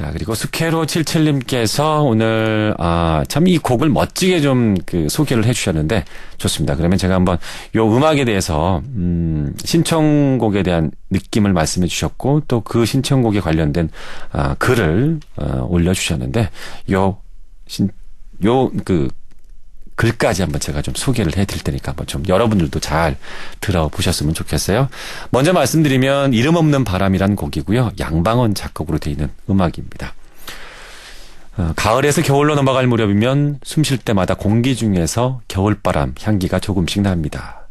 자, 그리고 스케로 77님께서 오늘, 아, 참 이 곡을 멋지게 좀 그 소개를 해 주셨는데 좋습니다. 그러면 제가 한번 요 음악에 대해서, 음, 신청곡에 대한 느낌을 말씀해 주셨고 또 그 신청곡에 관련된, 아, 글을, 어, 올려주셨는데 요, 신, 요, 그, 글까지 한번 제가 좀 소개를 해드릴 테니까 한번 좀 여러분들도 잘 들어보셨으면 좋겠어요. 먼저 말씀드리면 이름 없는 바람이란 곡이고요. 양방원 작곡으로 되어 있는 음악입니다. 어, 가을에서 겨울로 넘어갈 무렵이면 숨 쉴 때마다 공기 중에서 겨울바람 향기가 조금씩 납니다.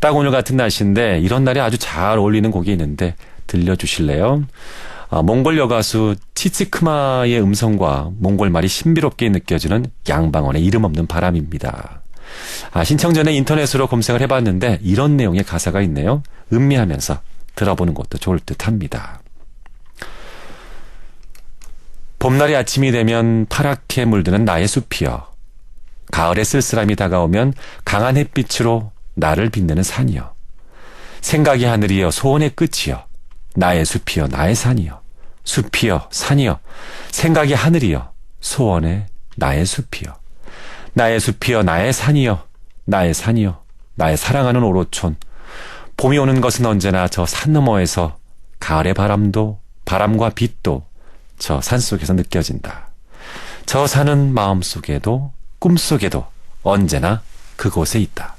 딱 오늘 같은 날씨인데 이런 날에 아주 잘 어울리는 곡이 있는데 들려주실래요? 아, 몽골 여가수 치치크마의 음성과 몽골 말이 신비롭게 느껴지는 양방원의 이름 없는 바람입니다. 아, 신청 전에 인터넷으로 검색을 해봤는데 이런 내용의 가사가 있네요. 음미하면서 들어보는 것도 좋을 듯 합니다. 봄날의 아침이 되면 파랗게 물드는 나의 숲이여. 가을의 쓸쓸함이 다가오면 강한 햇빛으로 나를 빛내는 산이여. 생각의 하늘이여 소원의 끝이여. 나의 숲이여 나의 산이여. 숲이여 산이여. 생각의 하늘이여. 소원의 나의 숲이여. 나의 숲이여 나의 산이여. 나의 산이여. 나의 사랑하는 오로촌. 봄이 오는 것은 언제나 저 산 너머에서 가을의 바람도 바람과 빛도 저 산 속에서 느껴진다. 저 산은 마음 속에도 꿈 속에도 언제나 그곳에 있다.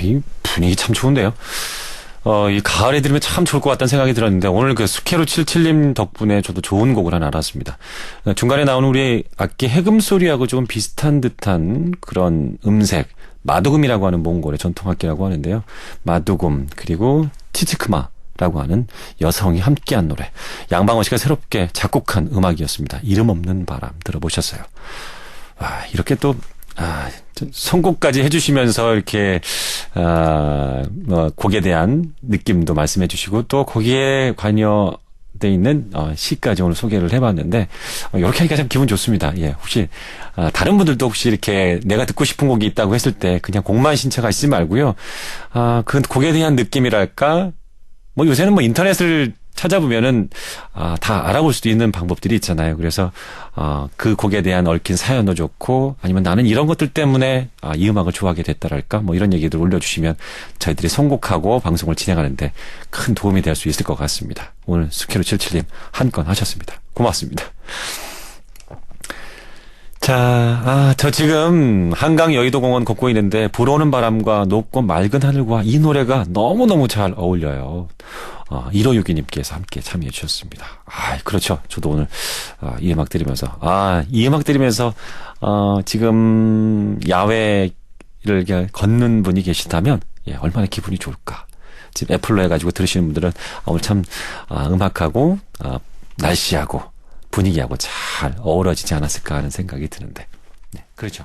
이 분위기 참 좋은데요. 어, 이 가을에 들으면 참 좋을 것 같다는 생각이 들었는데 오늘 그 스케로 77님 덕분에 저도 좋은 곡을 하나 알았습니다. 어, 중간에 나오는 우리 악기 해금 소리하고 조금 비슷한 듯한 그런 음색, 마도금이라고 하는 몽골의 전통 악기라고 하는데요. 마도금 그리고 티츠크마 라고 하는 여성이 함께한 노래. 양방원 씨가 새롭게 작곡한 음악이었습니다. 이름 없는 바람 들어보셨어요. 와, 이렇게 또, 아, 선곡까지 해주시면서 이렇게, 아, 뭐, 곡에 대한 느낌도 말씀해 주시고 또 거기에 관여 돼 있는 어, 시까지 오늘 소개를 해봤는데 어, 이렇게 하니까 참 기분 좋습니다. 예, 혹시 아, 다른 분들도 혹시 이렇게 내가 듣고 싶은 곡이 있다고 했을 때 그냥 곡만 신청하시지 말고요. 아, 그 곡에 대한 느낌이랄까 뭐 요새는 뭐 인터넷을 찾아보면은 아, 다 알아볼 수도 있는 방법들이 있잖아요. 그래서 아, 그 곡에 대한 얽힌 사연도 좋고 아니면 나는 이런 것들 때문에 아, 이 음악을 좋아하게 됐다랄까 뭐 이런 얘기들 올려주시면 저희들이 선곡하고 방송을 진행하는데 큰 도움이 될 수 있을 것 같습니다. 오늘 스케로 77님 한 건 하셨습니다. 고맙습니다. 자, 아, 저 지금 한강 여의도공원 걷고 있는데 불어오는 바람과 높고 맑은 하늘과 이 노래가 너무너무 잘 어울려요. 어, 1562님께서 함께 참여해 주셨습니다. 아, 그렇죠. 저도 오늘 아, 이 음악 들으면서 아, 이 음악 들으면서 어, 지금 야외를 걷는 분이 계시다면 예, 얼마나 기분이 좋을까. 지금 애플로 해가지고 들으시는 분들은 아, 오늘 참 아, 음악하고 아, 날씨하고 분위기하고 잘 어우러지지 않았을까 하는 생각이 드는데. 네, 그렇죠.